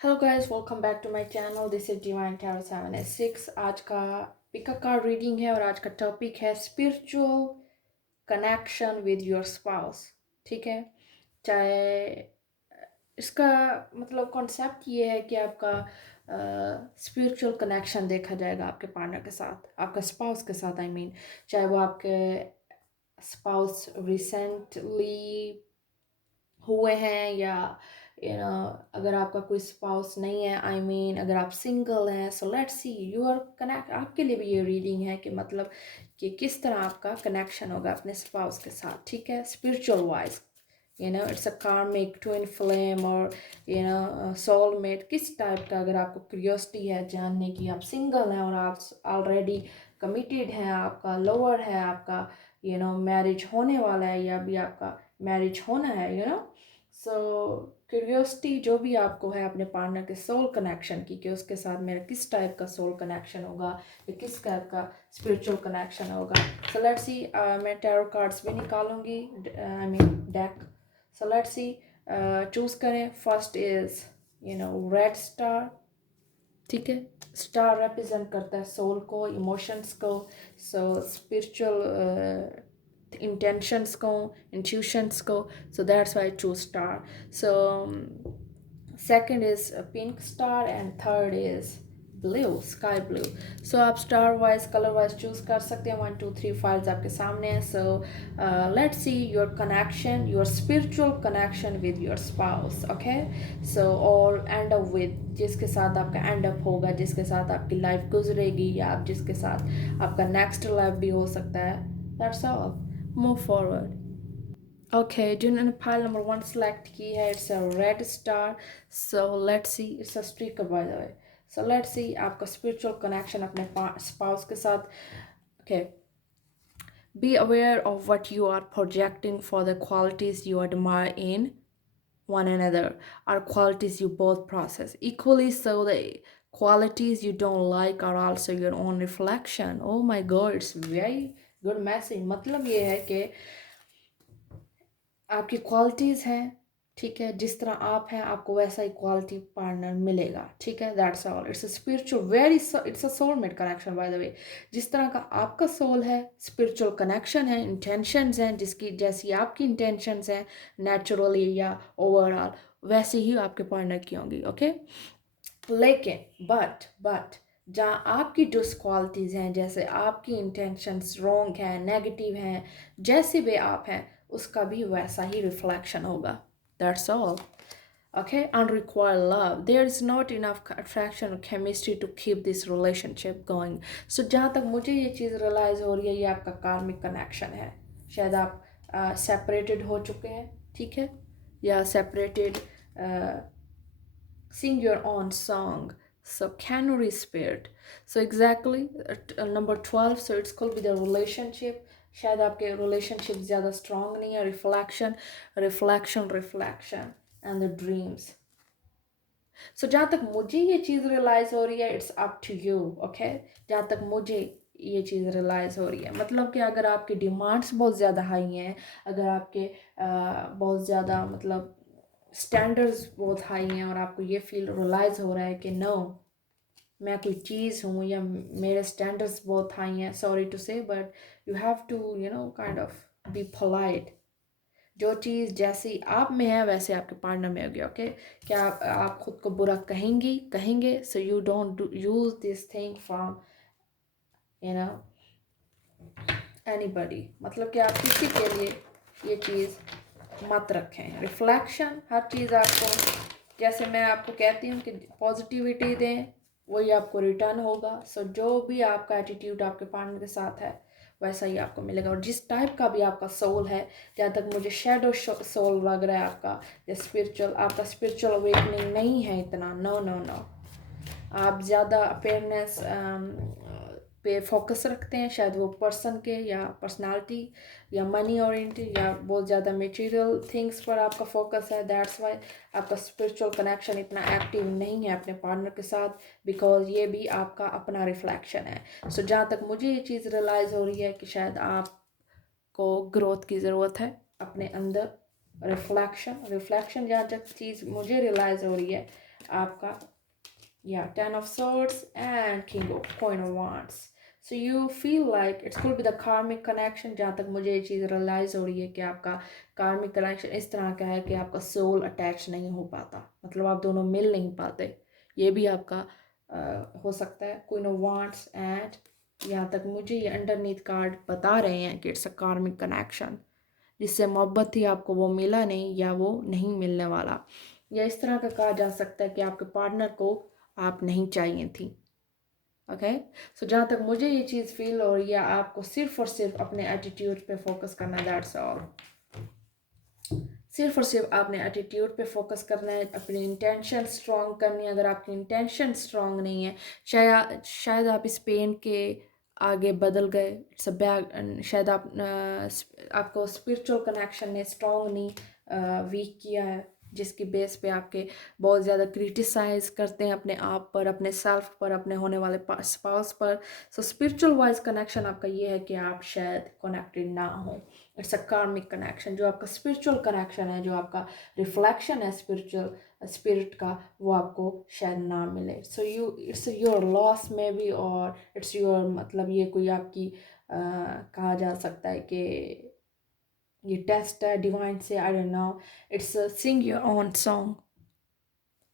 Hello guys, welcome back to my channel. This is Divine Tarot 786। आज का pick card reading है और आज का टॉपिक है spiritual connection with your spouse. ठीक है, चाहे इसका मतलब कॉन्सेप्ट ये है कि आपका स्पिरिचुअल कनेक्शन देखा जाएगा आपके पार्टनर के साथ, आपका स्पाउस के साथ। आई मीन चाहे वो आपके स्पाउस रिसेंटली हुए हैं या अगर आपका कोई स्पाउस नहीं है, आई मीन अगर आप सिंगल हैं, so let's see your connect. आपके लिए भी ये रीडिंग है कि मतलब कि किस तरह आपका कनेक्शन होगा अपने स्पाउस के साथ। ठीक है, स्पिरिचुअल वाइज इट्स अ कार्मिक ट्विन फ्लेम और सोलमेट किस टाइप का। अगर आपको क्यूरियोसिटी है जानने की, आप सिंगल हैं और आप ऑलरेडी कमिटेड हैं, आपका लोअर है, आपका मैरिज होने वाला है या अभी आपका मैरिज होना है, सो क्यूरियोसिटी जो भी आपको है अपने पार्टनर के सोल कनेक्शन की, कि उसके साथ मेरा किस टाइप का सोल कनेक्शन होगा या किस टाइप का स्पिरिचुअल कनेक्शन होगा। सो लेट्स सी, मैं टैरो कार्ड्स भी निकालूंगी, I mean deck. So let's see, choose करें। First is red star. ठीक है, स्टार रिप्रेजेंट करता है सोल को, इमोशंस को, सो स्पिरिचुअल intentions को, intuitions को, so that's why I choose star. So second is a pink star and third is blue, sky blue. So आप star wise color wise choose कर सकते हैं। 1 2 3 files आपके सामने हैं। So let's see your connection, your spiritual connection with your spouse. Okay, so और end up with जिसके साथ आपका end up होगा, जिसके साथ आपकी life गुजरेगी या आप जिसके साथ आपका next life भी हो सकता है। That's all. Move forward. Okay, जिन्होंने फाइल नंबर 1 सेलेक्ट की है, it's a red star. So let's see, it's a striker by the way. So let's see आपका स्पिरिचुअल कनेक्शन अपने स्पाउस के साथ। Okay, be aware of what you are projecting for the qualities you admire in one another are qualities you both process equally, so the qualities you don't like are also your own reflection. Oh my god, it's very good message। मतलब ये है कि आपकी qualities हैं, ठीक है, जिस तरह आप हैं आपको वैसा ही क्वालिटी पार्टनर मिलेगा। ठीक है, that's all. It's a spiritual very, it's a soulmate connection bye the वे। जिस तरह का आपका सोल है, स्पिरिचुअल कनेक्शन है, इंटेंशंस हैं, जिसकी जैसी आपकी इंटेंशंस हैं नेचुरली या ओवरऑल, वैसे ही आपके पार्टनर की होंगी। ओके, लेकिन बट जहाँ आपकी डिसक्वालिटीज़ हैं, जैसे आपकी इंटेंशंस रॉन्ग हैं, नेगेटिव हैं, जैसे भी आप हैं उसका भी वैसा ही रिफ्लेक्शन होगा। That's all. Okay, unrequired love, there is not enough attraction or chemistry to keep this relationship going. So जहाँ तक मुझे ये चीज़ रियलाइज़ हो रही है, ये आपका कार्मिक कनेक्शन है। शायद आप सेपरेटेड हो चुके हैं, ठीक है, या separated, sing your own song. So Canary spirit. So exactly, number 12. So it's called with the relationship. शायद आपके relationship ज़्यादा strong नहीं है। reflection and the dreams. So जहाँ तक मुझे ये चीज़ realize हो रही है, it's up to you. Okay, जहाँ तक मुझे ये चीज़ रियलाइज़ हो रही है, मतलब कि अगर आपकी डिमांड्स बहुत ज़्यादा हाई हैं, अगर आपके बहुत ज़्यादा मतलब स्टैंडर्ड्स बहुत हाई हैं और आपको ये फील रियलाइज़ हो रहा है कि नो, मैं कोई चीज़ हूँ या मेरे स्टैंडर्ड्स बहुत हाई हैं, sorry to say, but you have to kind of be polite. जो चीज़ जैसी आप में है वैसे आपके पार्टनर में होगी। ओके, क्या आप खुद को बुरा कहेंगे, so you don't use this thing from you know anybody. मतलब कि आप किसी के लिए ये चीज़ मत रखें। रिफ्लेक्शन, हर चीज़ आपको, जैसे मैं आपको कहती हूँ कि पॉजिटिविटी दें, वही आपको रिटर्न होगा। सो जो भी आपका एटीट्यूड आपके पार्टनर के साथ है वैसा ही आपको मिलेगा। और जिस टाइप का भी आपका सोल है, जहाँ तक मुझे शेडो सोल लग रहा है आपका, या स्पिरिचुअल, आपका स्पिरिचुअल अवेकनिंग नहीं है इतना। नो नो नो, आप ज़्यादा अवेयरनेस पे फोकस रखते हैं, शायद वो पर्सन के या पर्सनालिटी या मनी ओरिएंटेड या बहुत ज़्यादा मटेरियल थिंग्स पर आपका फोकस है। दैट्स वाई आपका स्पिरिचुअल कनेक्शन इतना एक्टिव नहीं है अपने पार्टनर के साथ, बिकॉज ये भी आपका अपना रिफ्लेक्शन है। सो जहाँ तक मुझे ये चीज़ रियलाइज़ हो रही है कि शायद आपको ग्रोथ की ज़रूरत है अपने अंदर। रिफ्लेक्शन जहाँ तक चीज़ मुझे रियलाइज़ हो रही है, आपका yeah, Ten of Swords and King of Coin of Wands. So you feel like it could be the karmic connection. जहाँ तक मुझे ये चीज़ रियलाइज हो रही है कि आपका कार्मिक कनेक्शन इस तरह का है कि आपका सोल अटैच नहीं हो पाता, मतलब आप दोनों मिल नहीं पाते। ये भी आपका हो सकता है। क्वीन ऑफ वांड्स एंड यहाँ तक मुझे ये अंडरनीथ कार्ड बता रहे हैं कि इट्स अ कार्मिक कनेक्शन, जिससे मोहब्बत थी आपको वो मिला नहीं या वो नहीं मिलने वाला, या इस तरह का कहा जा सकता है कि आपके पार्टनर को आप नहीं चाहिए थी। ओके, सो जहाँ तक मुझे ये चीज़ फील हो रही है, आपको सिर्फ और सिर्फ अपने एटीट्यूड पे फोकस करना है, दैट्स ऑल। सिर्फ और सिर्फ आपने एटीट्यूड पे फोकस करना है, अपनी इंटेंशन स्ट्रॉन्ग करनी है। अगर आपकी इंटेंशन स्ट्रॉन्ग नहीं है, शायद आप इस पेन के आगे बदल गए, इट्स अ बैग, शायद आपको स्पिरिचुअल कनेक्शन ने स्ट्रॉन्ग नहीं वीक किया है, जिसकी बेस पे आपके बहुत ज़्यादा क्रिटिसाइज करते हैं अपने आप पर, अपने सेल्फ पर, अपने होने वाले स्पाउस पर। सो स्पिरिचुअल वाइज कनेक्शन आपका ये है कि आप शायद कनेक्टेड ना हो। It's a karmic connection. जो आपका स्पिरिचुअल कनेक्शन है, जो आपका रिफ्लेक्शन है स्पिरिचुअल स्पिरिट का, वो आपको शायद ना मिले। सो इट्स योर लॉस में भी, और इट्स योर, मतलब ये कोई आपकी कहा जा सकता है कि ये टेस्ट है डिवाइन से, I don't know, it's sing your own song.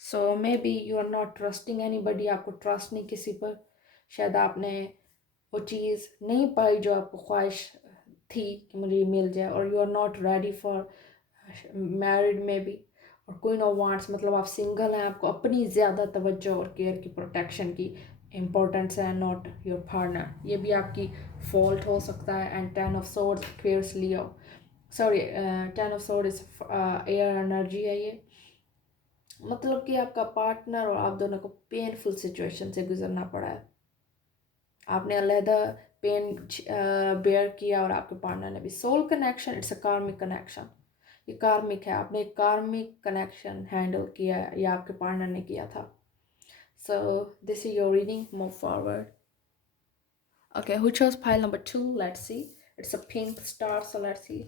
So maybe you are not trusting anybody, आपको ट्रस्ट नहीं किसी पर, शायद आपने वो चीज़ नहीं पाई जो आपको ख्वाहिश थी कि मुझे ये मिल जाए, और you are not ready for married में भी। और क्वीन ऑफ वांड्स मतलब आप सिंगल हैं, आपको अपनी ज़्यादा तवज्जो और केयर की, प्रोटेक्शन की इम्पोर्टेंस है, नॉट योर पार्टनर। ये भी आपकी फॉल्ट हो सकता है। एंड टेन ऑफ सोर्ड्स क्वेयर्स Leo, sorry, ten of sword is air energy है ये, मतलब कि आपका पार्टनर और आप दोनों को पेनफुल सिचुएशन से गुजरना पड़ा है। आपने अलहदा पेन बेयर किया और आपके पार्टनर ने भी। Soul connection, it's a karmic connection, ये कार्मिक है, आपने एक कार्मिक कनेक्शन हैंडल किया है या आपके पार्टनर ने किया था। So this is your reading, move forward. Okay, who chose pile number 2? Let's see. It's a pink star, so let's see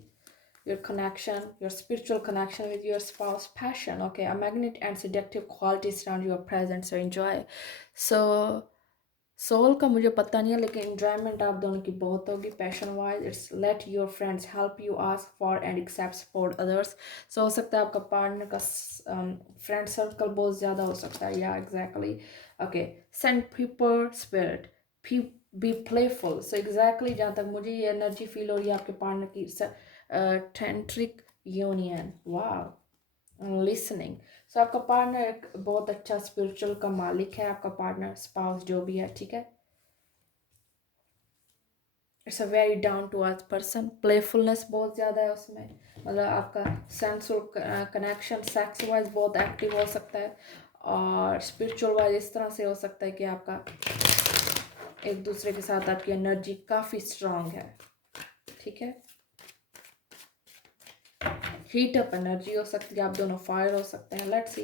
your connection, your spiritual connection with your spouse, passion. Okay, a magnet and seductive qualities around your presence, so enjoy. So soul का मुझे पता नहीं है, लेकिन enjoyment आप दोनों की बहुत होगी। Passion wise, it's let your friends help you, ask for and accept support others. So हो सकता है आपका पार्टनर का फ्रेंड सर्कल बहुत ज़्यादा हो सकता है, या exactly. Okay, send people spirit, be playful. So exactly जहाँ तक मुझे ये एनर्जी फील हो रही है आपके पार्टनर की, टेंट्रिक यूनियन, वाह, लिसनिंग। सो आपका पार्टनर एक बहुत अच्छा स्पिरिचुअल का मालिक है, आपका पार्टनर, स्पाउस, जो भी है, ठीक है। It's a very down to earth person, playfulness बहुत ज़्यादा है उसमें, मतलब आपका सेंसुअल कनेक्शन सेक्स वाइज बहुत एक्टिव हो सकता है, और स्पिरिचुअल वाइज इस तरह से हो सकता है कि आपका एक दूसरे के साथ आपकी एनर्जी काफ़ी स्ट्रांग है, ठीक है। हीट अप एनर्जी हो सकती है, आप दोनों फायर हो सकते हैं। लेट्स सी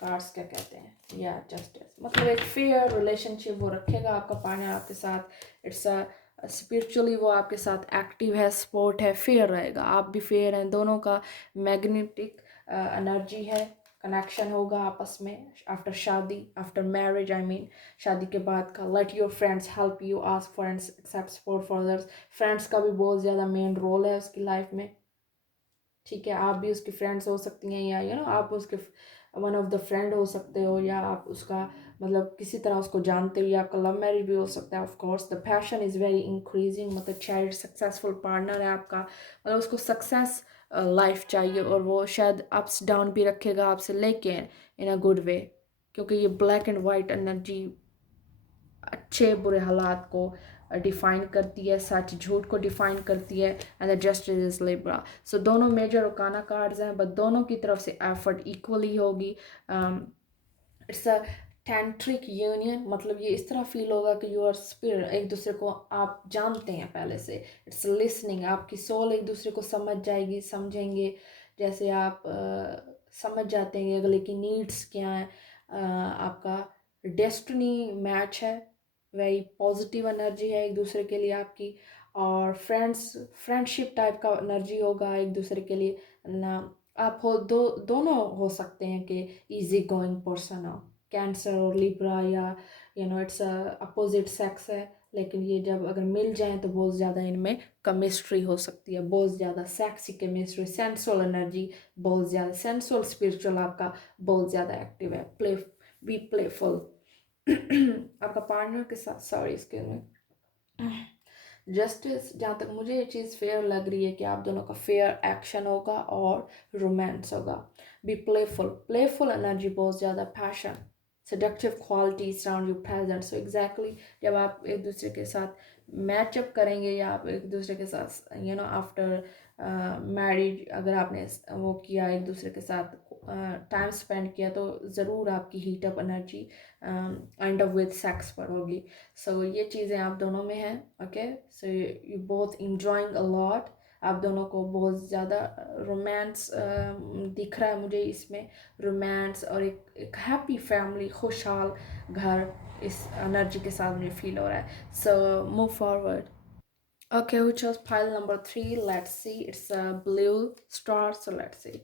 कार्ड्स क्या कहते हैं। या जस्टिस, मतलब एक फेयर रिलेशनशिप वो रखेगा आपका पार्टनर आपके साथ। इट्स अ स्पिरिचुअली वो आपके साथ एक्टिव है, सपोर्ट है, फेयर रहेगा, आप भी फेयर हैं, दोनों का मैग्नेटिक एनर्जी है, कनेक्शन होगा आपस में आफ्टर शादी, आफ्टर मैरिज, आई मीन शादी के बाद का। Let your friends help you, ask for and accept support for others. Friends का भी बहुत ज़्यादा मेन रोल है उसकी लाइफ में, ठीक है। आप भी उसकी फ्रेंड्स हो सकती हैं, या आप उसके वन ऑफ द फ्रेंड हो सकते हो, या आप उसका मतलब किसी तरह उसको जानते हो, या आपका लव मैरिज भी हो सकता है। Of course the passion is very increasing, मतलब शायद सक्सेसफुल पार्टनर है आपका, मतलब उसको सक्सेस लाइफ चाहिए, और वो शायद अप्स डाउन भी रखेगा आपसे, लेकिन इन अ गुड वे, क्योंकि ये ब्लैक एंड वाइट एनर्जी अच्छे बुरे हालात को डिफ़ाइन करती है, सच झूठ को डिफ़ाइन करती है। And the justice is Libra. So दोनों मेजर ओकाना कार्ड्स हैं, बट दोनों की तरफ से एफर्ट इक्वली होगी। इट्स अ टेंट्रिक यूनियन, मतलब ये इस तरह फील होगा कि यू आर स्पिरिट, एक दूसरे को आप जानते हैं पहले से। इट्स लिसनिंग, आपकी सोल एक दूसरे को समझ जाएगी, समझेंगे, जैसे आप समझ जाते हैं अगले की नीड्स क्या हैं। आपका डेस्टिनी मैच है, वेरी पॉजिटिव एनर्जी है एक दूसरे के लिए आपकी, और फ्रेंडशिप टाइप का एनर्जी होगा एक दूसरे के लिए ना। आप हो दोनों हो सकते हैं कि इजी गोइंग पर्सन हो, कैंसर और लिब्रा, या इट्स अपोजिट सेक्स है, लेकिन ये जब अगर मिल जाएं तो बहुत ज़्यादा इनमें केमिस्ट्री हो सकती है, बहुत ज़्यादा सेक्सी केमिस्ट्री, सेंसुअल एनर्जी, बहुत ज़्यादा सेंसुअल स्पिरिचुअल आपका बहुत ज़्यादा एक्टिव है। बी प्लेफुल आपका पार्टनर के साथ, सॉरी इसके में जस्टिस, जहाँ तक मुझे ये चीज़ फेयर लग रही है कि आप दोनों का फेयर एक्शन होगा और रोमांस होगा। बी प्लेफुल, प्लेफुल एनर्जी बहुत ज़्यादा, passion, seductive qualities around you present. So exactly जब आप एक दूसरे के साथ मैचअप करेंगे या आप एक दूसरे के साथ आफ्टर मैरिज अगर आपने वो किया, एक दूसरे के साथ टाइम स्पेंड किया, तो ज़रूर आपकी heat up energy and up with sex पर होगी। सो ये चीज़ें आप दोनों में हैं। Okay, so you both enjoying a lot, आप दोनों को बहुत ज़्यादा रोमांस दिख रहा है मुझे इसमें, रोमांस और एक हैप्पी फैमिली, खुशहाल घर, इस एनर्जी के साथ मुझे फील हो रहा है। So move forward. Okay, we chose pile number 3. Let's see, it's a blue star, so let's see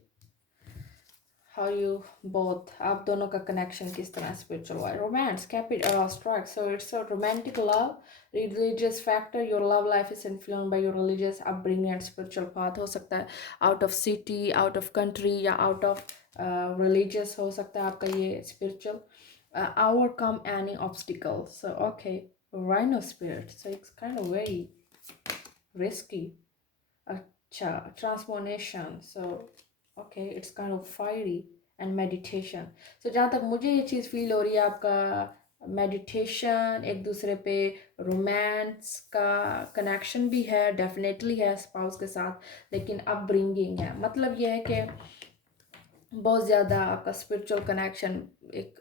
how you both, आप दोनों का connection किस तरह spiritual है। Romance, capital strike, so it's a romantic love, religious factor, your love life is influenced by your religious upbringing and spiritual path, हो सकता है out of city, out of country, या out of religious हो सकता है आपका ये spiritual, overcome any obstacle, so okay, rhino spirit, so it's kind of very risky. अच्छा, transformation, so okay, it's kind of fiery, and meditation, so जहाँ तक मुझे ये चीज़ फील हो रही है, आपका मेडिटेशन, एक दूसरे पे रोमांस का कनेक्शन भी है, डेफिनेटली है स्पाउस के साथ, लेकिन अपब्रिंगिंग है, मतलब ये है कि बहुत ज़्यादा आपका स्पिरिचुअल कनेक्शन एक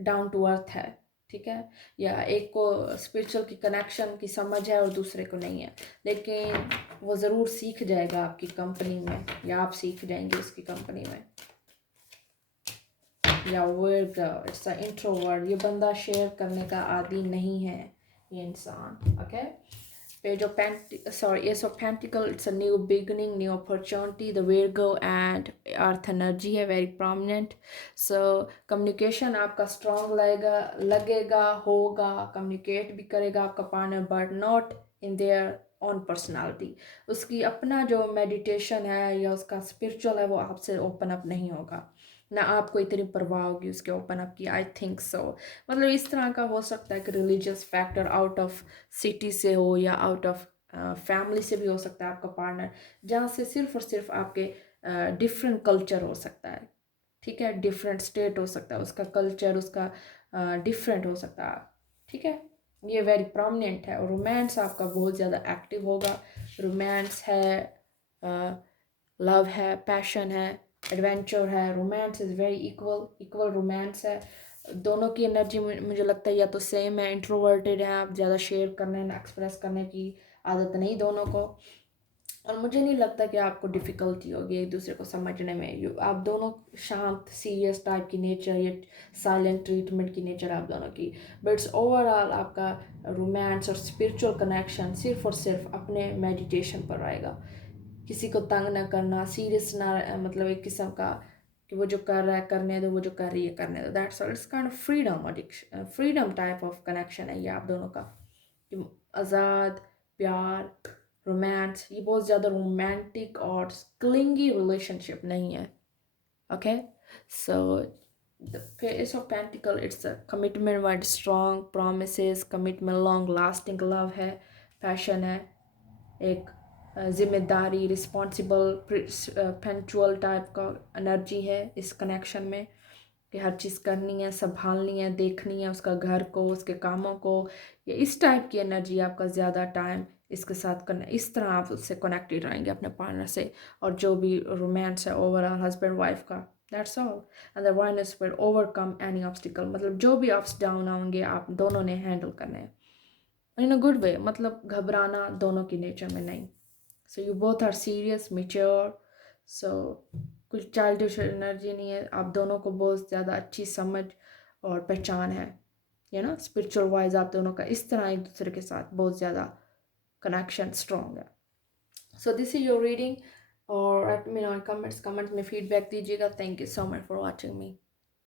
डाउन टू अर्थ है, ठीक है, या एक को स्पिरिचुअल की कनेक्शन की समझ है और दूसरे को नहीं है, लेकिन वो ज़रूर सीख जाएगा आपकी कंपनी में, या आप सीख जाएंगे उसकी कंपनी में। या वर्ड, इट्स अ इंट्रोवर्ट, ये बंदा शेयर करने का आदी नहीं है ये इंसान। Okay, Page of Ace of Pentacle, it's a new beginning, new opportunity. The Virgo and Earth energy है very prominent. So communication आपका strong लगेगा होगा, communicate भी करेगा आपका partner, but not in their own personality. उसकी अपना जो meditation है या उसका spiritual है वो आपसे open up नहीं होगा, ना आपको इतनी परवाह होगी उसके ओपन अप की। आई थिंक सो, मतलब इस तरह का हो सकता है कि religious factor out of city से हो या आउट ऑफ फैमिली से भी हो सकता है आपका पार्टनर, जहाँ से सिर्फ और सिर्फ आपके डिफरेंट कल्चर हो सकता है, ठीक है, डिफरेंट स्टेट हो सकता है, उसका कल्चर उसका डिफरेंट हो सकता है, ठीक है, ये वेरी प्रोमिनेंट है। और रोमांस आपका बहुत ज़्यादा एक्टिव होगा, रोमांस है, लव है, पैशन है, एडवेंचर है, romance is very equal romance है। दोनों की एनर्जी मुझे लगता है या तो सेम है, इंट्रोवर्टेड है, आप ज़्यादा शेयर करने एक्सप्रेस करने की आदत नहीं दोनों को, और मुझे नहीं लगता कि आपको डिफ़िकल्टी होगी एक दूसरे को समझने में। आप दोनों शांत सीरियस टाइप की नेचर या साइलेंट ट्रीटमेंट की नेचर आप दोनों की, बट ओवरऑल आपका रोमांस और स्पिरिचुअल कनेक्शन सिर्फ और सिर्फ अपने मेडिटेशन पर रहेगा, किसी को तंग ना करना, सीरियस ना, मतलब एक किस्म का कि वो जो कर रहा है करने दो, वो जो कर रही है करने दो, that's all, it's kind of freedom addiction, freedom type of connection है ये आप दोनों का, कि आज़ाद प्यार रोमांस, ये बहुत ज़्यादा रोमांटिक और क्लिंगी रिलेशनशिप नहीं है। Okay, so the Ace of Pentacle, it's a commitment with strong promises, commitment, long lasting love है, passion है, एक जिम्मेदारी, रिस्पॉन्सिबल पंक्चुअल टाइप का एनर्जी है इस कनेक्शन में, कि हर चीज़ करनी है, संभालनी है, देखनी है उसका घर को, उसके कामों को, ये इस टाइप की एनर्जी आपका ज़्यादा टाइम इसके साथ करना, इस तरह आप उससे कनेक्टेड रहेंगे अपने पार्टनर से। और जो भी रोमांस है ओवरऑल हस्बैंड वाइफ का, दैट्स ऑल, एंड द वाइनेस विल ओवरकम एनी ऑब्स्टिकल, मतलब जो भी अप्स डाउन आएंगे आप दोनों ने हैंडल करने हैं इन अ गुड वे, मतलब घबराना दोनों की नेचर में नहीं। So you both are serious mature, so कुछ चाइल्डिश एनर्जी नहीं है, आप दोनों को बहुत ज़्यादा अच्छी समझ और पहचान है, स्पिरिचुअल वाइज आप दोनों का इस तरह एक दूसरे के साथ बहुत ज़्यादा कनेक्शन स्ट्रॉन्ग है। So this is your reading, और लेट मी नो कमेंट्स में फीडबैक दीजिएगा। Thank you so much for watching me.